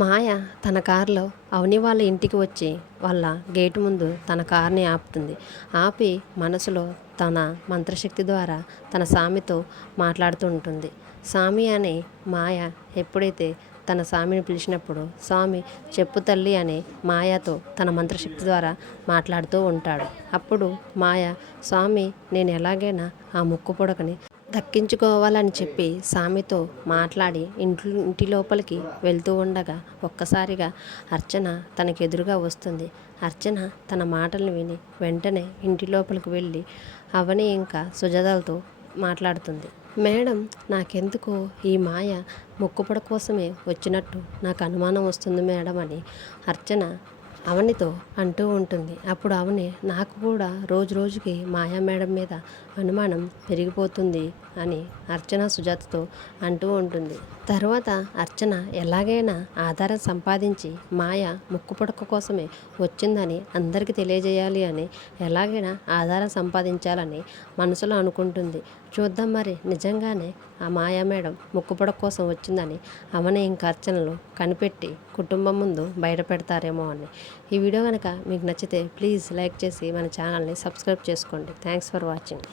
మాయ తన కారులో అవని వాళ్ళ ఇంటికి వచ్చి వాళ్ళ గేటు ముందు తన కార్ని ఆపుతుంది. ఆపి మనసులో తన మంత్రశక్తి ద్వారా తన స్వామితో మాట్లాడుతూ ఉంటుంది. స్వామి అని మాయ ఎప్పుడైతే తన స్వామిని పిలిచినప్పుడు స్వామి చెప్పు తల్లి అని మాయతో తన మంత్రశక్తి ద్వారా మాట్లాడుతూ ఉంటాడు. అప్పుడు మాయ స్వామి నేను ఎలాగైనా ఆ ముక్కు పొడకని దక్కించుకోవాలని చెప్పి సామితో మాట్లాడి ఇంట్లో ఇంటి లోపలికి వెళ్తూ ఉండగా ఒక్కసారిగా అర్చన తనకు ఎదురుగా వస్తుంది. అర్చన తన మాటలను విని వెంటనే ఇంటి లోపలికి వెళ్ళి అవని ఇంకా సుజాతలతో మాట్లాడుతుంది. మేడం నాకెందుకో ఈ మాయ మొక్కుపడ కోసమే వచ్చినట్టు నాకు అనుమానం వస్తుంది మేడం అని అర్చన అవనితో అంటూ ఉంటుంది. అప్పుడు అవని నాకు కూడా రోజు రోజుకి మాయా మేడం మీద అనుమానం పెరిగిపోతుంది అని అర్చన సుజాతతో అంటూ ఉంటుంది. తర్వాత అర్చన ఎలాగైనా ఆధారం సంపాదించి మాయ ముక్కు పుడక కోసమే వచ్చిందని అందరికీ తెలియజేయాలి అని ఎలాగైనా ఆధారం సంపాదించాలని మనసులో అనుకుంటుంది. చూద్దాం మరి నిజంగానే ఆ మాయా మేడం ముక్కు పుడక కోసం వచ్చిందని అవని ఇంకా అర్చనలు కనిపెట్టి కుటుంబం ముందు బయట పెడతారేమో అని. ఈ వీడియో కనుక మీకు నచ్చితే ప్లీజ్ లైక్ చేసి మన ఛానల్ని సబ్స్క్రైబ్ చేసుకోండి. Thanks for watching